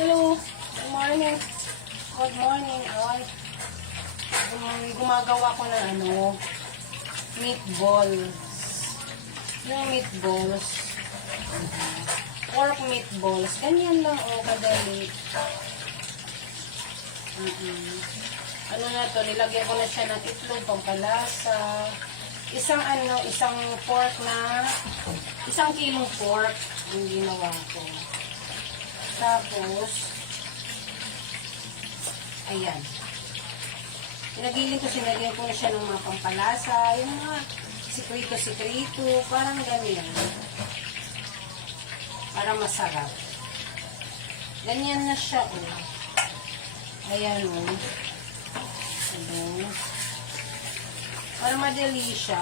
Hello. Good morning. Good morning. Ay. Gumagawa ko ng meatballs. Yung meatballs. Pork meatballs. Ganyan lang kadali. Ano na to, nilagyan ko na siya ng itlog, pampalasa. Isang pork na, 1 kilong pork ang ginawa ko. Tapos, ayan. Pinagilin ko, sinagyan ko na siya ng mga pampalasa, yung mga sikrito-sikrito, parang ganyan. Para masarap. Ganyan na siya, Ayan, Para madali siya.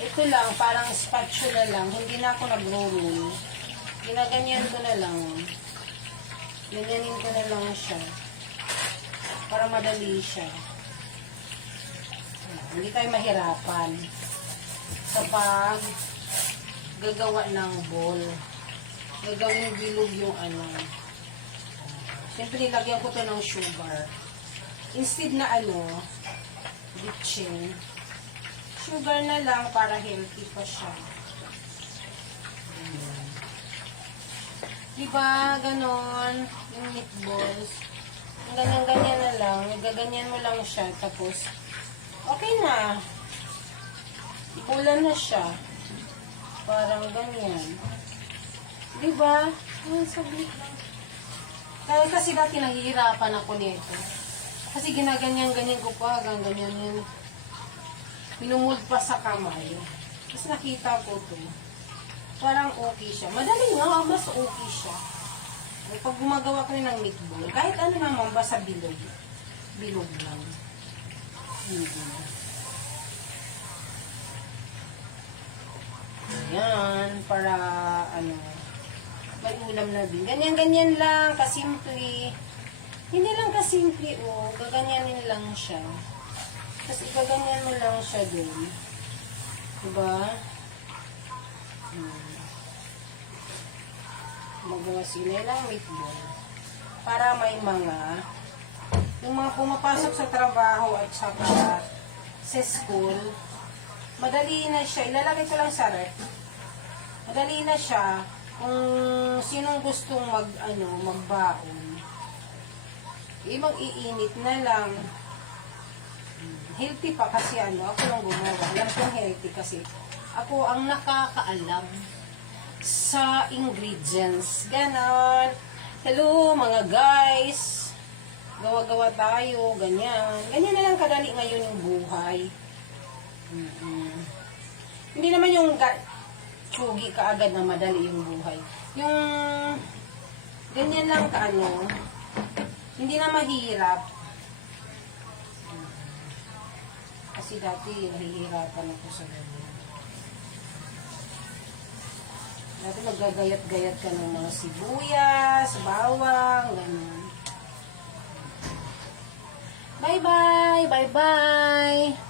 Ito lang, parang spatula lang. Hindi na ako nag-roll. Ginaganyan ko na lang. Ganyanin ko na lang siya. Para madali siya. Hindi tayo mahirapan sa pag gagawa ng ball. Gagawin bilog yung Siyempre, nilagyan ko to ng sugar. Instead na bitchin. Sugar na lang para healthy pa siya. Diba, ganon, yung meatballs. Ganyan-ganyan na lang. Gaganyan mo lang siya. Tapos, okay na. Ipulan na siya. Parang ganyan. Diba? Saglit lang. Kasi dati nahihirapan ako nito. Kasi ginaganyan-ganyan ko pa, ganyan yun. Minumuld pa sa kamay. Tapos nakita ko to. Parang okay siya. Madali nga, mas okay siya. Pag gumagawa ko rin ng meatball, kahit ano naman, basta bilog. Bilog lang. Ayan, para may ulam na din. Ganyan-ganyan lang, kasimple. Hindi lang kasimple, gaganyanin lang siya. Tapos igaganyan mo lang siya dun. Diba? Magawa sila lang meatball. Para may yung mga pumapasok sa trabaho at saka sa school, madali na siya. Ilalagay ko lang sa ref. Madali na siya. Kung sinong gustong magbaon, mag-iinit na lang. Healthy pa kasi ako lang gumawa. Alam kong healthy kasi ako ang nakakaalam sa ingredients. Ganon. Hello mga guys. Gawa-gawa tayo. Ganyan. Ganyan na lang kadali ngayon yung buhay. Hindi naman yung tsugi kaagad na madali yung buhay. Yung ganyan lang hindi na mahirap. Kasi dati nahihirapan ako sa ganyan. Dati maggagayat-gayat ka ng mga sibuyas, bawang, ganyan. Bye-bye! Bye-bye!